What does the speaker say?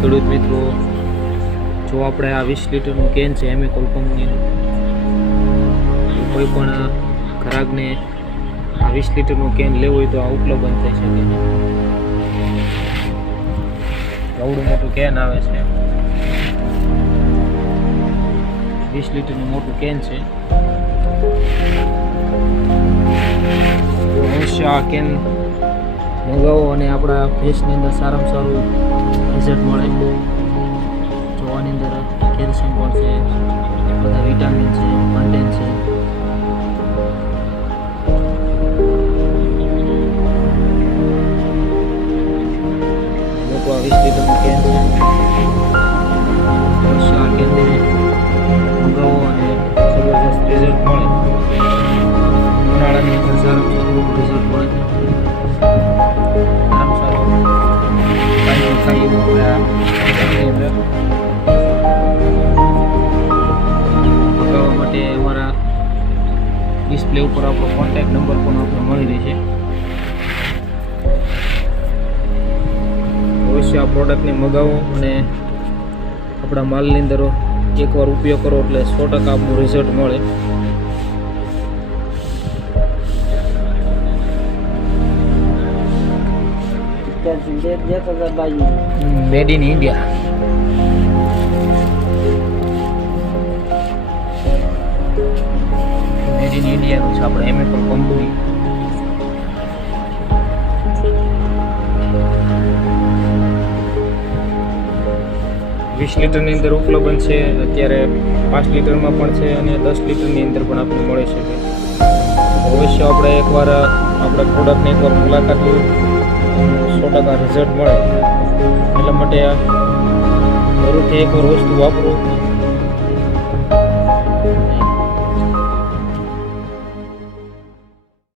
ખેડૂત મિત્રો, જો આપણે આ 20 લીટરનું કેન છે એમિકોલ કંપનીનું, કોઈ પણ ગ્રાહકને આ 20 લીટરનું કેન લેવું હોય તો આ ઉપલબ્ધ થઈ શકે. આવડું મોટું કેન આવે છે, 20 લીટરનું મોટું કેન છે. અવશ્ય આ કેન મંગાવો અને આપણા ફેસની અંદર સારામાં સારું રિઝલ્ટ મળે. જો આની અંદર કેલ્શિયમ પણ છે, બધા વિટામિન છે, કન્ટેન્ટ છે. લોકો આ 20 લીટરનું કેન છે, અવશ્ય આ કેનને મંગાવો અને જબરદસ્ત રિઝલ્ટ મળે. ઉનાળાની અંદર સારામાં સારું રિઝલ્ટ મળે. સારામાં સારું ખાઈ મંગાવવા માટે અમારા ડિસ્પ્લે ઉપર આપણો કોન્ટેક્ટ નંબર પણ આપણે મળી રહેશે. અવશ્ય આ પ્રોડક્ટને મગાવો અને આપણા માલની અંદર એકવાર ઉપયોગ કરો એટલે 100% આપનું રિઝલ્ટ મળે. Made in India. Made in ઇન્ડિયાનું છે આપણે એમિકોલ કંપની. વીસ લીટરની અંદર ઉપલબ્ધ છે, અત્યારે 5 લીટરમાં પણ છે અને 10 લીટરની અંદર પણ આપણે મળી શકે. અવશ્ય આપણે એકવાર આપણે પ્રોડક્ટની એકવાર મુલાકાત લઈએ, 100% રિઝલ્ટ મળે. એટલા માટે જરૂરથી એકવાર વસ્તુ વાપરો.